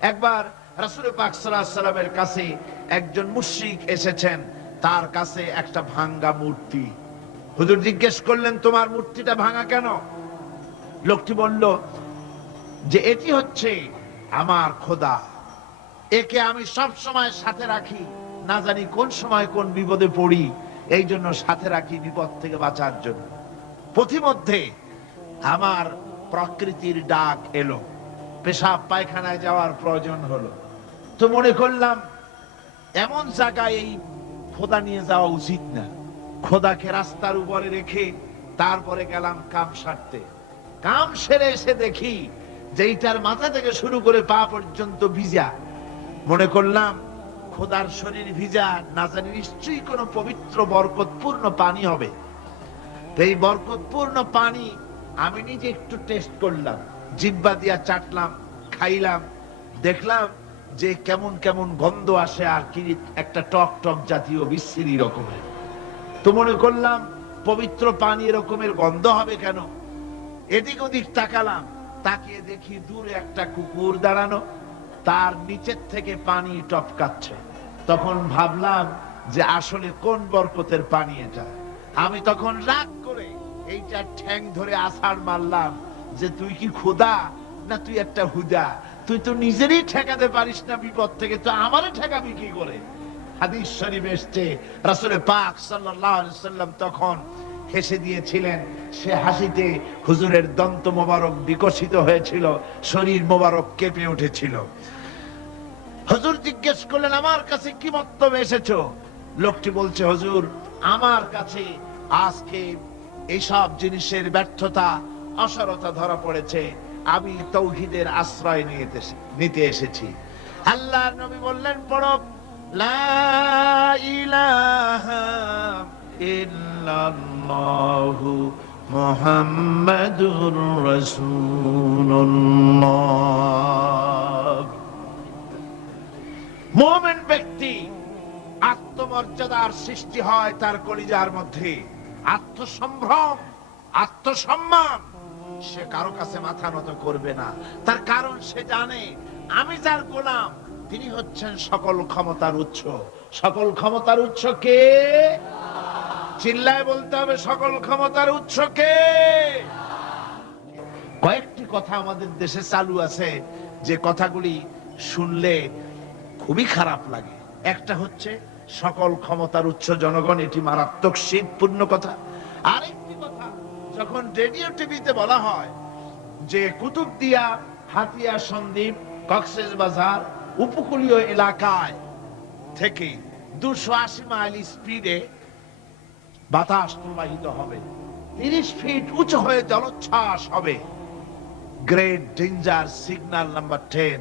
একবার রাসুল পাক সাল্লামের কাছে একজন মুশরিক এসেছেন, তার কাছে একটা ভাঙ্গা মূর্তি। হুজুর জিজ্ঞেস করলেন, তোমার মূর্তিটা ভাঙা কেন? লোকটি বলল, যে এটি হচ্ছে আমার খোদা। একে আমি সব সময় সাথে রাখি। না জানি কোন সময় কোন বিপদে পড়ি, এই জন্য সাথে রাখি বিপদ থেকে বাঁচার জন্য। পথিমধ্যে আমার প্রকৃতির ডাক এলো। পেশাব পায়খানায় যাওয়ার প্রয়োজন হলো। তো মনে করলাম, এমন জায়গায় এই খোদা নিয়ে যাওয়া উচিত না। খোদাকে রাস্তার উপরে রেখে তারপরে গেলাম কাম সারতে। কাম সেরে এসে দেখি যে এইটার মাথা থেকে শুরু করে পা পর্যন্ত ভিজা। মনে করলাম, খোদার শরীর ভিজা, না জানি নিশ্চয়ই কোনো পবিত্র, বরকতপূর্ণ পানি হবে। এই বরকতপূর্ণ পানি আমি নিজে একটু টেস্ট করলাম। জিব্বা দিয়া চাটলাম, খাইলাম, দেখলাম যে কেমন কেমন গন্ধ আসে আর কি একটা টক টক জাতীয় বিশ্রী রকমের। তো মনে করলাম, পবিত্র পানি এরকমের গন্ধ হবে কেন? এদিক ওদিক তাকালাম, তাকিয়ে দেখি দূরে একটা কুকুর দাঁড়ানো, তার নিচের থেকে পানি টপকাচ্ছে। তখন ভাবলাম যে আসলে কোন বরকতের পানি এটা? আমি তখন রাগ করে এইটা ঠ্যাং ধরে আছাড় মারলাম যে তুই কি খোদা না তুই একটা হুদা? তুই তো নিজেরই ঠেকাতে পারিস না বিপদ থেকে। তো আমারও ঠেকাবি কি করে? হাদিস শরীফ এসছে, রাসূল পাক সাল্লাম তখন হেসে দিয়েছিলেন, সে হাসিতে হুজুরের দন্ত মোবারক বিকশিত হয়েছিল, শরীর মোবারক কেঁপে উঠেছিল। হুজুর জিজ্ঞেস করলেন, আমার কাছে কি বক্তব্য এসেছ? লোকটি বলছে, হুজুর, আমার কাছে আজকে এইসব জিনিসের ব্যর্থতা অসরতা ধরা পড়েছে। আমি তৌহিদের আশ্রয় নিয়ে নিতে এসেছি। আল্লাহ নবী বললেন, পড়ো। ইলাহা ইল্লাল্লাহু মোমেন ব্যক্তি আত্মমর্যাদার সৃষ্টি হয় তার কলিজার মধ্যে। আত্মসম্ভ্রম, আত্মসম্মান সে কারও কাছে মাথা নত করবে না। তার কারণ সে জানে, আমি যার গোলাম, তিনি হচ্ছেন সকল ক্ষমতার উৎস। সকল ক্ষমতার উৎস কে? চিল্লায় বলতে হবে, সকল ক্ষমতার উৎস কে? কয়েকটি কথা আমাদের দেশে চালু আছে, যে কথাগুলি শুনলে খুবই খারাপ লাগে। একটা হচ্ছে, সকল ক্ষমতার উৎস জনগণ, এটি মারাত্মক শীতপূর্ণ কথা। আরেকটি যখন রেডিও টিভিতে বলা হয় যে কুতুবদিয়া, হাতিয়া সন্দ্বীপ, কক্সেস বাজার উপকূলীয় এলাকায় থেকে দুশো আশি মাইল স্পিডে বাতাস প্রবাহিত হবে। তিরিশ ফিট উঁচু হয়ে জলোচ্ছ্বাস হবে। Great danger signal number ten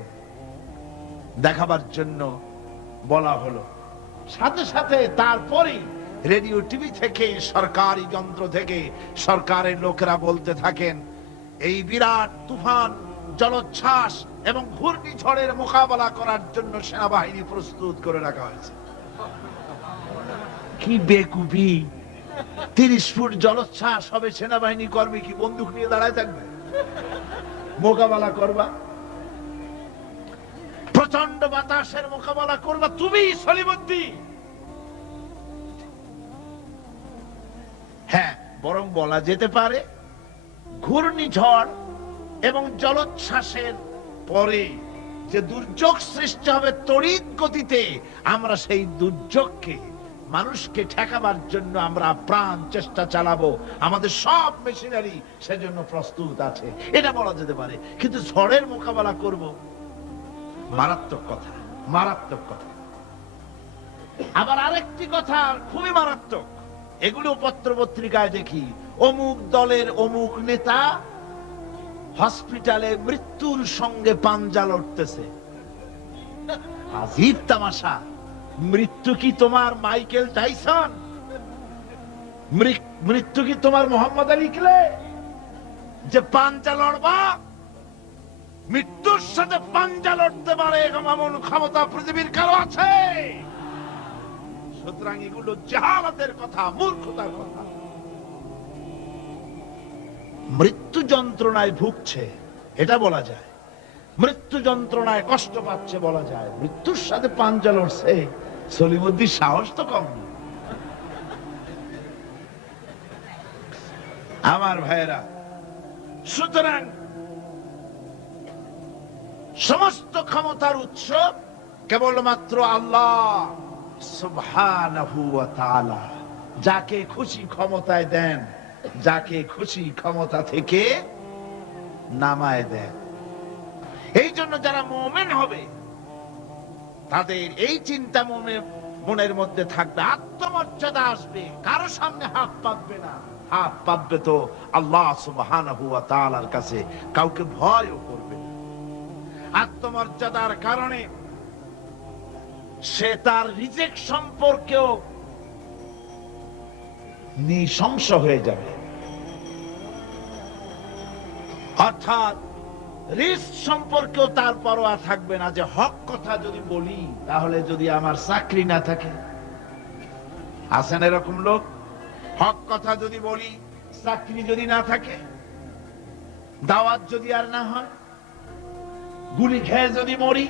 দেখাবার জন্য বলা হলো। সাথে সাথে তারপরেই রেডিও টিভি থেকে, সরকারি যন্ত্র থেকে, সরকারের লোকেরা বলতে থাকেন, এই বিরাট তুফান, জলোচ্ছ্বাস এবং ঘূর্ণিঝড়ের মোকাবেলা করার জন্য সেনাবাহিনী প্রস্তুত করে রাখা হয়েছে। কি বেকুবি! তিরিশ ফুট জলোচ্ছ্বাস হবে সেনাবাহিনী কর্মী কি বন্দুক নিয়ে দাঁড়ায় থাকবে? মোকাবেলা করবা? প্রচণ্ড বাতাসের মোকাবেলা করবা? তুমি সলিমদ্দি বরং বলা যেতে পারে, ঘূর্ণিঝড় এবং জলোচ্ছ্বাসের পরে যে দুর্যোগ সৃষ্টি হবে তড়িৎ গতিতে, আমরা সেই দুর্যোগকে, মানুষকে ঠেকাবার জন্য আমরা প্রাণ চেষ্টা চালাবো। আমাদের সব মেশিনারি সেজন্য প্রস্তুত আছে। এটা বলা যেতে পারে। কিন্তু ঝড়ের মোকাবেলা করব, মারাত্মক কথা মারাত্মক কথা। আবার আরেকটি কথা খুবই মারাত্মক। এগুলো পত্র পত্রিকায় দেখি। অমুক দলের অমুক নেতা হসপিটালে মৃত্যুর সঙ্গে পাঞ্জা লড়তেছে। আজিব তামাশা। মৃত্যু কি তোমার মাইকেল টাইসন? মৃত্যু কি তোমার মোহাম্মদ আলী ক্লে? যে পাঞ্জা লড়বা? মৃত্যুর সাথে পাঞ্জা লড়তে পারে এমন ক্ষমতা পৃথিবীর কারও আছে? সুতরাং এগুলো জাহালাতের কথা, মূর্খতার কথা। মৃত্যু যন্ত্রণায় ভুগছে, এটা বলা যায়। মৃত্যু যন্ত্রণায় কষ্ট পাচ্ছে বলা যায়। মৃত্যুর সাথে পাঞ্জা লড়ছে সলিমুদ্দিন সাহস তো কম। আমার ভাইয়েরা, সুতরাং সমস্ত ক্ষমতার উৎস কেবলমাত্র আল্লাহ। যাকে খুশি ক্ষমতায় দেন, যাকে খুশি ক্ষমতা থেকে নামায় দেন। এই জন্য যারা মোমেন হবে, তাদের এই চিন্তা মনে, মনের মধ্যে থাকবে, আত্মমর্যাদা আসবে, কারও সামনে হাত পাতবে না। হাত পাতবে তো আল্লাহ তাআলার কাছে, কাউকে ভয়ও করবে আত্মমর্যাদার কারণে সে তার রিজেক্ট সম্পর্কেও নৃশংস হয়ে যাবে। অর্থাৎ রিস্ক সম্পর্কেও তার পরোয়া থাকবে না যে হক কথা যদি বলি, তাহলে যদি আমার চাকরি না থাকে। আছেন এরকম লোক? হক কথা যদি বলি, চাকরি যদি না থাকে, দাওয়াত যদি আর না হয়, গুলি খেয়ে যদি মরি,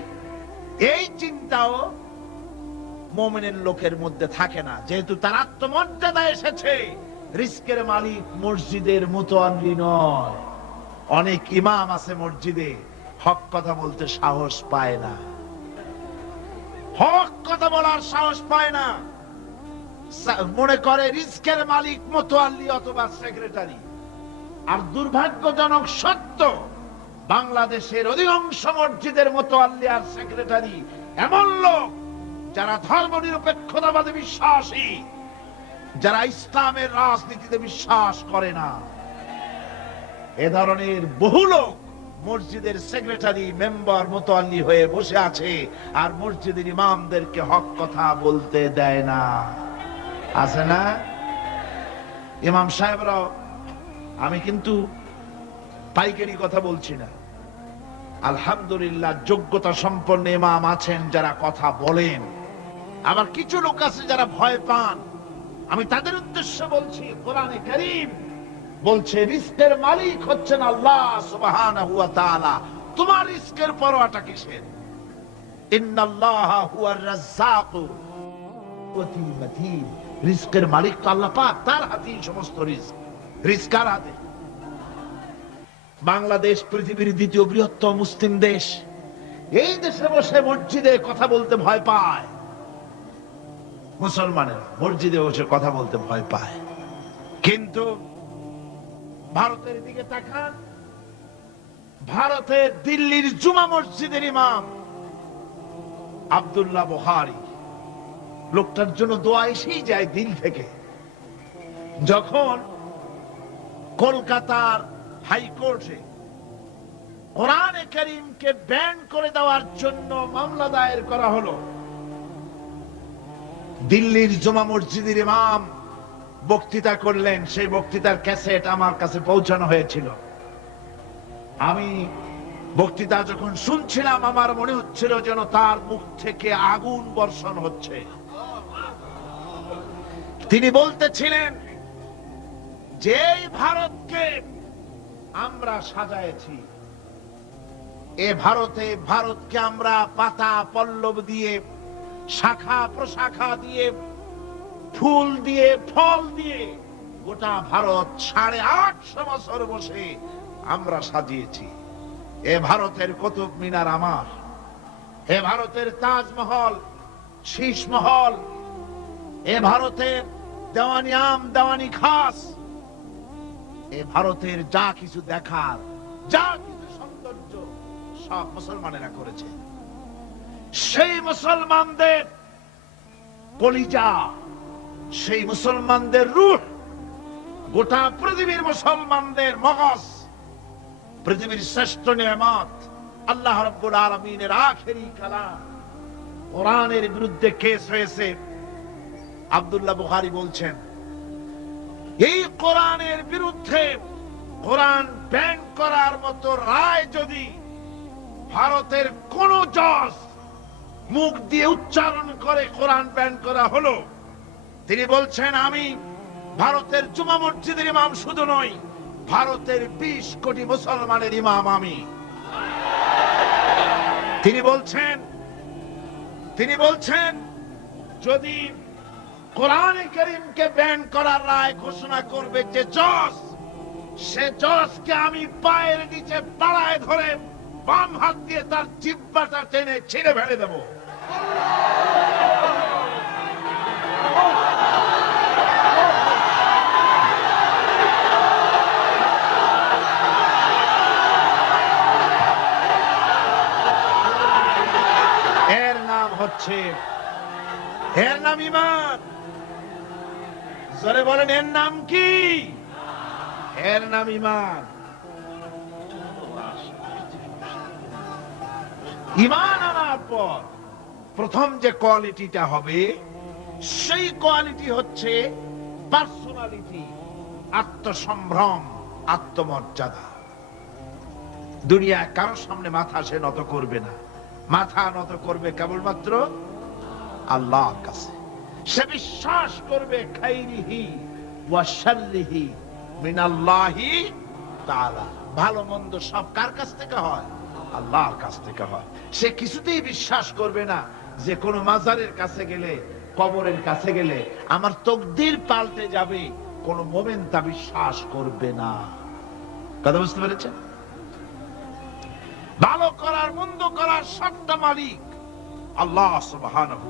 এই চিন্তাও মোমেনের লোকের মধ্যে থাকে না। যেহেতু তার আত্মমর্যাদা এসেছে, রিস্কের মালিক মসজিদের মুতোয়াল্লি নয়। অনেক ইমাম আছে মসজিদে, হক কথা বলতে সাহস পায় না। হক কথা বলার সাহস পায় না। মনে করে রিস্কের মালিক মোতোয়াল্লি অথবা সেক্রেটারি। আর দুর্ভাগ্যজনক সত্য, বাংলাদেশের অধিকাংশ মসজিদের মোতোয়াল্লি আর সেক্রেটারি এমন লোক যারা ধর্ম নিরপেক্ষতাবাদে বিশ্বাসী, যারা ইসলামের রাজনীতিতে বিশ্বাস করে না, এ ধরনের বহু লোক মসজিদের সেক্রেটারি, মেম্বার মোতোয়াল্লি হয়ে বসে আছে আর মসজিদের ইমামদেরকে হক কথা বলতে দেয় না। আছে না? ইমাম সাহেবরাও, আমি কিন্তু পাইকারি কথা বলছি না। আলহামদুলিল্লাহ, যোগ্যতা সম্পন্ন ইমাম আছেন যারা কথা বলেন। আবার কিছু লোক আছে যারা ভয় পান। আমি তাদের উদ্দেশ্যে বলছি, কোরআনে করিম বলছে রিস্কের মালিক হচ্ছেন আল্লাহ তাআলা। তোমার রিস্কের পরোয়াটা কিসের? রিস্কের মালিক তো আল্লাহ পাক, তার হাতেই সমস্ত রিস্ক রিস্ক কার হাতে? বাংলাদেশ পৃথিবীর দ্বিতীয় বৃহত্তম মুসলিম দেশ। এই দেশে বসে মসজিদে কথা বলতে ভয় পায়। মুসলমানেরা মসজিদে বসে কথা বলতে ভয় পায়। কিন্তু ভারতের দিকে তাকান, ভারতের দিল্লির জুমা মসজিদের ইমাম আব্দুল্লাহ বুখারী। লোকটার জন্য দোয়া এসেই যায় দিল থেকে। যখন কলকাতার হাইকোর্টে কোরআনে করিমকে ব্যান করে দেওয়ার জন্য মামলা দায়ের করা হলো দিল্লির জমা মসজিদের ইমাম বক্তৃতা করলেন, সেই বক্তৃতার ক্যাসেট আমার কাছে পৌঁছানো হয়েছিল। আমি বক্তৃতা যখন শুনছিলাম, আমার মনে হচ্ছিল যেন তার মুখ থেকে আগুন বর্ষণ হচ্ছে। তিনি বলতেছিলেন যে ভারতকে আমরা সাজায়েছি, এ ভারতে ভারতকে আমরা পাতা পল্লব দিয়ে শাখা প্রশাখা দিয়ে, ফুল দিয়ে, ফল দিয়ে গোটা ভারত সাড়ে আটশো বছর বসে আমরা সাজিয়েছি। এ ভারতের কুতুব মিনার আমার, এ ভারতের তাজমহল, শীষমহল, এ ভারতের দেওয়ানি আম, দেওয়ানি খাস, এ ভারতের যা কিছু দেখার, যা কিছু সৌন্দর্য সব মুসলমানেরা করেছে। সেই মুসলমানদের কলিজা, সেই মুসলমানদের রুহ, গোটা পৃথিবীর মুসলমানদের মগজ, পৃথিবীর শ্রেষ্ঠ নিয়ামত, আল্লাহ রব্বুল আলমিনের আখেরি কালাম। কোরআনের বিরুদ্ধে কেস হয়েছে। আব্দুল্লাহ বুখারী বলছেন, এই কোরআনের বিরুদ্ধে কোরআন ব্যান করার মতো রায় যদি ভারতের কোন জজ মুখ দিয়ে উচ্চারণ করে কোরআন ব্যান করা হলো। তিনি বলছেন, আমি ভারতের জুমা মসজিদের ইমাম শুধু নই, ভারতের বিশ কোটি মুসলমানের ইমাম আমি। তিনি বলছেন তিনি বলছেন, যদি কোরআনে করিমকে ব্যান করার রায় ঘোষণা করবে যে জজ, সে জজকে আমি পায়ের নিচে তাড়ায় ধরে বাম হাত দিয়ে তার জিব্বাটা টেনে ছিঁড়ে ফেলে দেব। এর নাম হচ্ছে, এর নাম ইমান। জোরে বলেন, এর নাম কি? এর নাম ইমান। ইমান আনার পর প্রথম যে কোয়ালিটিটা হবে, সেই কোয়ালিটি হচ্ছে পার্সোনালিটি, আত্মসম্ভ্রম, আত্মমর্যাদা। দুনিয়া কারোর সামনে মাথা সে নত করবে না। মাথা নত করবে কেবলমাত্র আল্লাহর কাছে। সে বিশ্বাস করবে, খাইরিহি ওয়া শাররিহি মিনাল্লাহি তাআলা। ভালো মন্দ সব কার কাছ থেকে হয়? আল্লাহর কাছ থেকে হয়। সে কিছুতেই বিশ্বাস করবে না। যে কোন মাজারের কাছে গেলে, কবরের কাছে গেলে আমার তকদির পাল্টে যাবে, কোন মোমেন তা বিশ্বাস করবে না। কথা বুঝতে পেরেছেন? ভালো করার, মন্দ করার সবটা মালিক আল্লাহ সুবহানাহু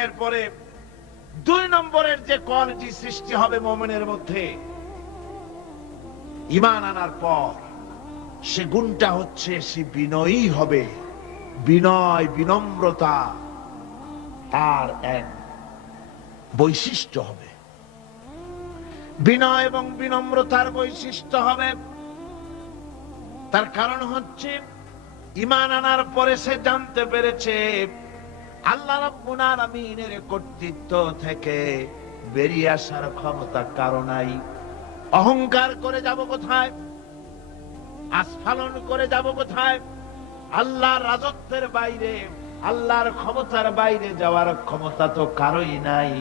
এরপরে দুই নম্বরের যে কোয়ালিটি সৃষ্টি হবে মোমেনের মধ্যে ইমান আনার পর সে গুণটা হচ্ছে সে বিনয়ী হবে। বিনয় বিনম্রতা তার এক বৈশিষ্ট্য হবে। বিনয় এবং বিনম্রতার বৈশিষ্ট্য হবে। তার কারণ হচ্ছে ইমান আনার পরে সে জানতে পেরেছে, আল্লাহ রাব্বুল আলামিনের কর্তৃত্ব থেকে বেরিয়ে আসার ক্ষমতা কারও নাই। অহংকার করে যাব কোথায়? আস্ফালন করে যাব কোথায়? আল্লাহর রাজত্বের বাইরে আল্লাহর ক্ষমতার বাইরে যাওয়ার ক্ষমতা তো কারোই নাই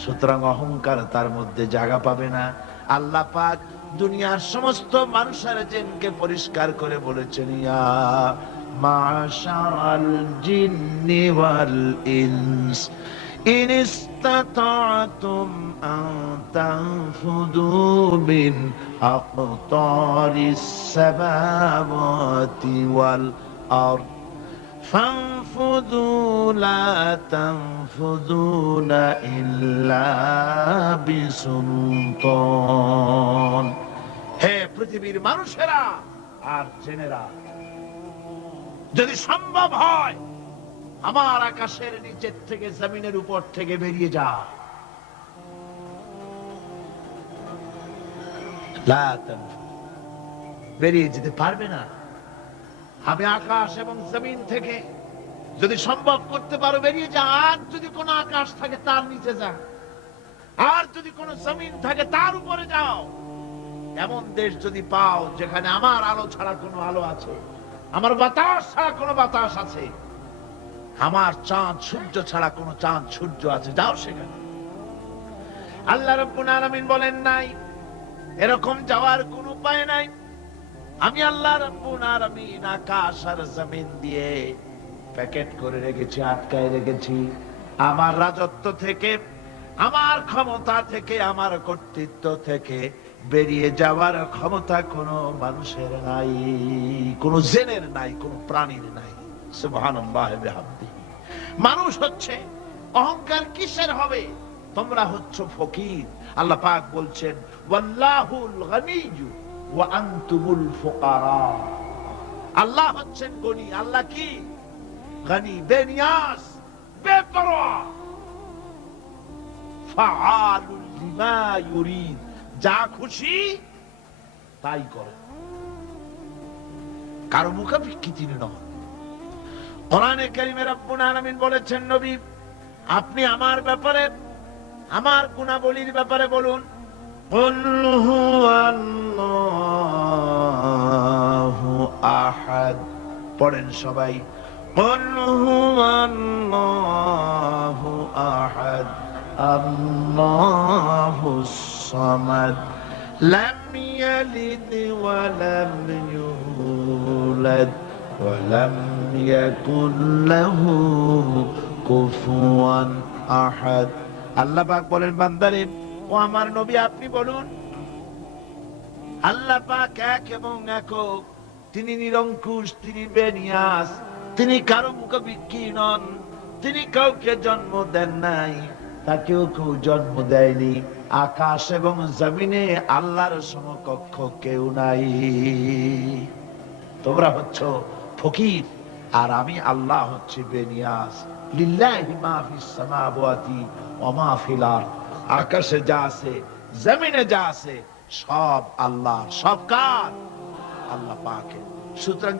সুতরাং অহংকার তার মধ্যে জায়গা পাবে না আল্লাহ পাক দুনিয়ার সমস্ত মানুষের জেনকে পরিষ্কার করে বলেছেন ইয়া মাশারাল জিন্নি ওয়াল ইনস إن استطعتم أن تنفذوا من أقطار السماوات والأرض فانفذوا لا تنفذون إلا بسلطان হে পৃথিবীর মানুষেরা আর জেনেরা যদি সম্ভব হয় আমার আকাশের নিচের থেকে জমিনের উপর থেকে বেরিয়ে যা লা তানফু। বেরিয়ে যেতে পারবে না আমি আকাশ এবং জমিন থেকে। যদি সম্ভব করতে পারো, বেরিয়ে যা। আর যদি কোনো আকাশ থাকে, তার নিচে যা। আর যদি কোনো জমিন থাকে, তার উপরে যাও। এমন দেশ যদি পাও, যেখানে আমার আলো ছাড়া কোনো আলো আছে, আমার বাতাস ছাড়া কোনো বাতাস আছে, আমার চাঁদ, সূর্য ছাড়া কোনো চাঁদ, সূর্য আছে, যাও সেখানে। আল্লাহ রব্বুল আলামিন বলেন নাই, এরকম যাওয়ার কোনো উপায় নাই। আমি আল্লাহ রব্বুল আলামিন আকাশ আর জমিন দিয়ে প্যাকেট করে রেখেছি, আটকায় রেখেছি। আমার রাজত্ব থেকে, আমার ক্ষমতা থেকে, আমার কর্তৃত্ব থেকে বেরিয়ে যাওয়ার ক্ষমতা কোনো মানুষের নাই, কোনো জেনের নাই, কোনো প্রাণীর নাই। মানুষ হচ্ছে, অহংকার কিসের হবে? তোমরা হচ্ছ ফকির। আল্লাহ পাক বলছেন, ওয়াল্লাহুল গনিয়্যু আনতুমুল ফুকারা আল্লাহ হচ্ছেন গনি আল্লাহ কি গনি বেনিয়াস বেপরোয়া ফাআলুল লিমা ইউরিদ যা খুশি তাই করে কারো মুখাপেক্ষী তিনি নন কোরআনে কারিমে রব্বুল আলামিন বলেছেন নবী আপনি আমার ব্যাপারে আমার গুণাবলীর ব্যাপারে বলুন قل هو الله أحد পড়েন সবাই قل هو الله أحد الله الصمد لم يلد ولم يولد ولم يكن له كفوا أحد আল্লাহ পাক বলেন বান্দারে ও আমার নবী আপনি বলুন আল্লাহ পাক এক এবং একক তিনি নিরঙ্কুশ, তিনি বেনিয়াস, তিনি কারও মুখবিক্ষী নন তিনি কাউকে জন্ম দেন নাই, তাকেও কেউ জন্ম দেয়নি। আকাশ এবং জমিনে আল্লাহর সমকক্ষ কেউ নাই। তোমরা হচ্ছ ফকির, আর আমি আল্লাহ হচ্ছে বেনিয়াস। লিল্লাহি মা সামাওয়াতি ওয়া আকাশে যা আছে, জমিনে যা আছে, সব আল্লাহ সব কার? আল্লাহ পাকে। সুতরাং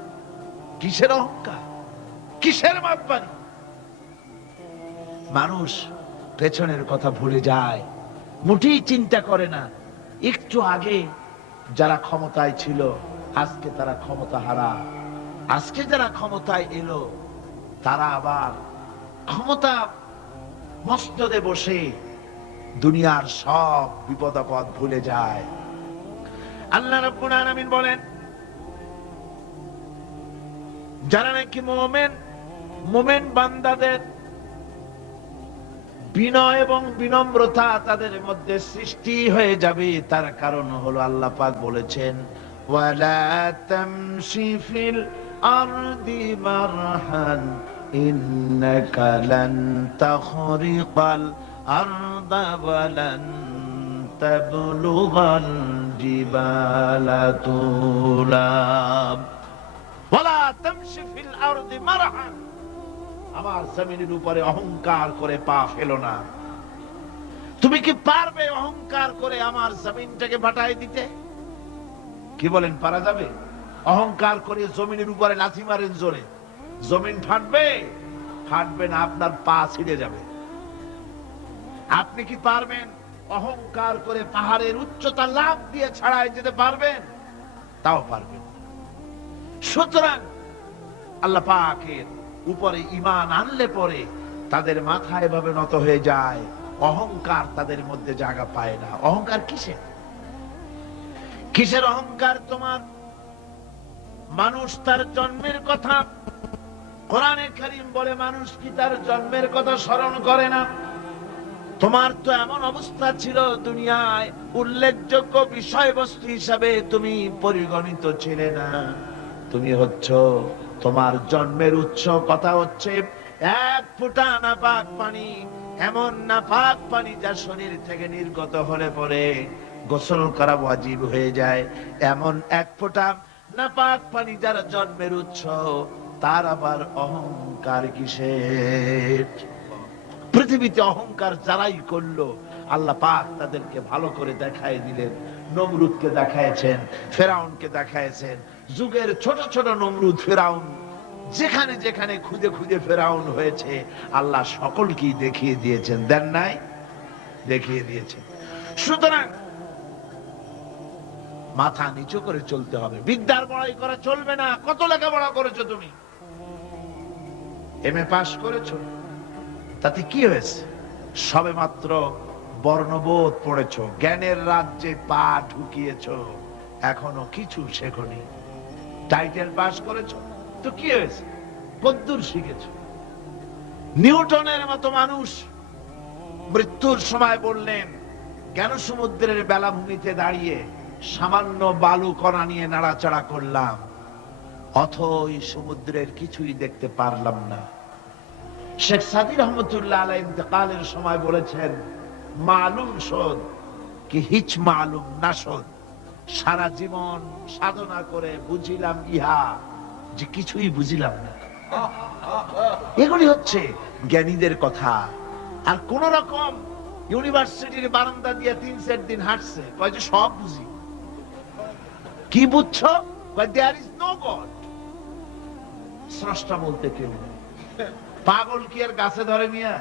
কিসের অহংকার? কিসের মাপবানি মানুষ পেছনের কথা ভুলে যায় মুঠেই চিন্তা করে না। একটু আগে যারা ক্ষমতায় ছিল, আজকে তারা ক্ষমতা হারা আজকে যারা ক্ষমতায় এলো, তারা আবার ক্ষমতা মস্তদে বসে দুনিয়ার সব বিপদ আপদ ভুলে যায়। আল্লাহ রাব্বুল আলামিন বলেন যারা নাকি মোমেন? মোমেন বান্দাদের বিনয় এবং বিনম্রতা তাদের মধ্যে সৃষ্টি হয়ে যাবে। তার কারণ হলো আল্লাহ পাক বলেছেন জিবালা তুলাব। আমার জমিনের উপরে অহংকার করে পা ফেলো না। তুমি কি পারবে অহংকার করে আমার জমিনটাকে বাটাই দিতে? কি বলেন, পারা যাবে? অহংকার করে জমিনের উপরে লাথি মারেন জোরে। জমিন ফাটবে ফাটবে না, আপনার পা ছিঁড়ে যাবে। আপনি কি পারবেন অহংকার করে পাহাড়ের উচ্চতা লাভ দিয়ে ছাড়াই যেতে পারবেন? তাও পারবেন। সুতরাং আল্লাহ পাকের উপরে ইমান আনলে পরে তাদের মাথা এভাবে নত হয়ে যায়। অহংকার তাদের মধ্যে জায়গা পায় না। অহংকার কিসের? কিসের অহংকার তোমার? মানুষ তার জন্মের কথা। কোরআনে করিম বলে, মানুষ কি তার জন্মের কথা স্মরণ করে না? তোমার তো এমন অবস্থা ছিল দুনিয়ায়। উল্লেখযোগ্য বিষয়বস্তু হিসাবে তুমি পরিগণিত ছিলে না। তুমি হচ্ছ, তোমার জন্মের উৎস কথা হচ্ছে এক ফোঁটা নাপাক পানি, এমন নাপাক পানি যা শরীর থেকে নির্গত হলে পরে গোসল করা ওয়াজিব হয়ে যায়। এমন এক ফোঁটা নাপাক পানি যার জন্মের উৎস, তার আবার অহংকার কিসের? পৃথিবীতে অহংকার যারাই করল, আল্লাহ পাক তাদেরকে ভালো করে দেখায় দিলেন, নমরুদকে দেখায়ছেন, ফেরাউনকে দেখায়ছেন যুগের ছোট ছোট নমরুদ ফেরাউন, যেখানে যেখানে খুদে খুদে ফেরাউন হয়েছে, আল্লাহ সকলকেই দেখিয়ে দিয়েছেন। দেন নাই? দেখিয়ে দিয়েছেন সুতরাং মাথা নিচু করে চলতে হবে। বিদ্যার বড়াই করা চলবে না। কত লেখাপড়া করেছ তুমি? এম এ পাশ করেছ? তাতে কি হয়েছে? সবে মাত্র বর্ণবোধ পড়েছ। জ্ঞানের রাজ্যে পা ঢুকিয়েছ। এখনও কিছু শেখনি। টাইটেল পাস করেছ? তো কি হয়েছে? কদ্দুর শিখেছ। নিউটনের মতো মানুষ মৃত্যুর সময় বললেন জ্ঞান সমুদ্রের বেলাভূমিতে দাঁড়িয়ে সামান্য বালু কণা নিয়ে নাড়াচাড়া করলাম? অথই সমুদ্রের কিছুই দেখতে পারলাম না। শেখ সাদি রহমতুল্লাহ আলাই ইন্তেকালের সময় বলেছেন, মালুম শোধ কি হিচ মালুম না শোধ? সারা জীবন সাধনা করে বুঝিলাম ইহা যে কিছুই বুঝিলাম না। এগুলি হচ্ছে জ্ঞানীদের কথা। আর কোন রকম ইউনিভার্সিটির বারান্দা দিয়ে তিন চার দিন হাঁটছে, কয় যে সব বুঝি। কি বুঝছ? দেয়ার ইজ নো গড স্রষ্টা বলতে কেউ পাগল কি আর গাছে ধরে মিয়া?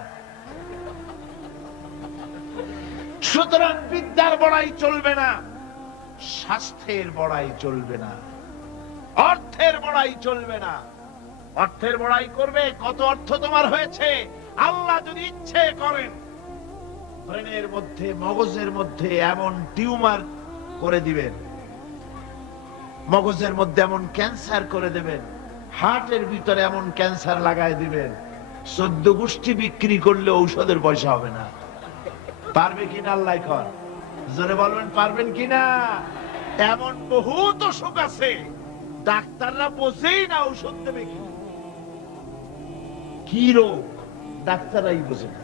সুতরাং বিদ্যার বড়াই চলবে না। স্বাস্থ্যের বড়াই চলবে না। অর্থের বড়াই চলবে না। অর্থের বড়াই করবে, কত অর্থ তোমার হয়েছে? আল্লাহ যদি ইচ্ছে করেন, ব্রেনের মধ্যে, মগজের মধ্যে এমন টিউমার করে দিবেন। মগজের মধ্যে এমন ক্যান্সার করে দেবেন। হার্টের ভিতরে এমন ক্যান্সার লাগাই দিবেন। চোদ্দ গোষ্ঠী বিক্রি করলে ঔষধের পয়সা হবে না। পারবে কিনা আল্লাহ কর। জোরে বলবেন, পারবেন কিনা? এমন বহুত অসুখ আছে, ডাক্তাররা বোঝেই না ঔষধ দেবে কি। রোগ? ডাক্তাররাই বোঝে না।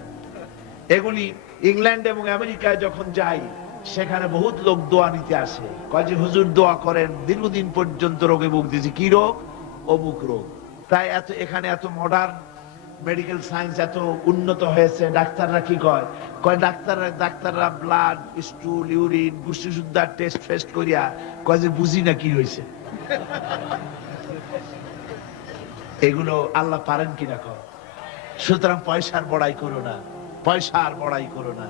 এগুলি ইংল্যান্ড এবং আমেরিকায় যখন যাই, সেখানে বহুত লোক দোয়া নিতে আসে। কয় হুজুর, দোয়া করেন, দীর্ঘদিন পর্যন্ত রোগে ভুগতেছি। কি রোগ? অমুক রোগ। তাই এত, এখানে এত মডার্ন মেডিকেল সায়েন্স এত উন্নত হয়েছে, ডাক্তাররা কি কয়? কয় ডাক্তাররা ডাক্তাররা ব্লাড স্টুল ইউরিন গুষ্টি সুদ্ধার টেস্ট ফেস্ট করিয়া কয় যে বুঝি না কি হয়েছে এগুলো আল্লাহ পারেন কিনা কর সুতরাং পয়সার বড়াই করো না, পয়সার বড়াই করো না।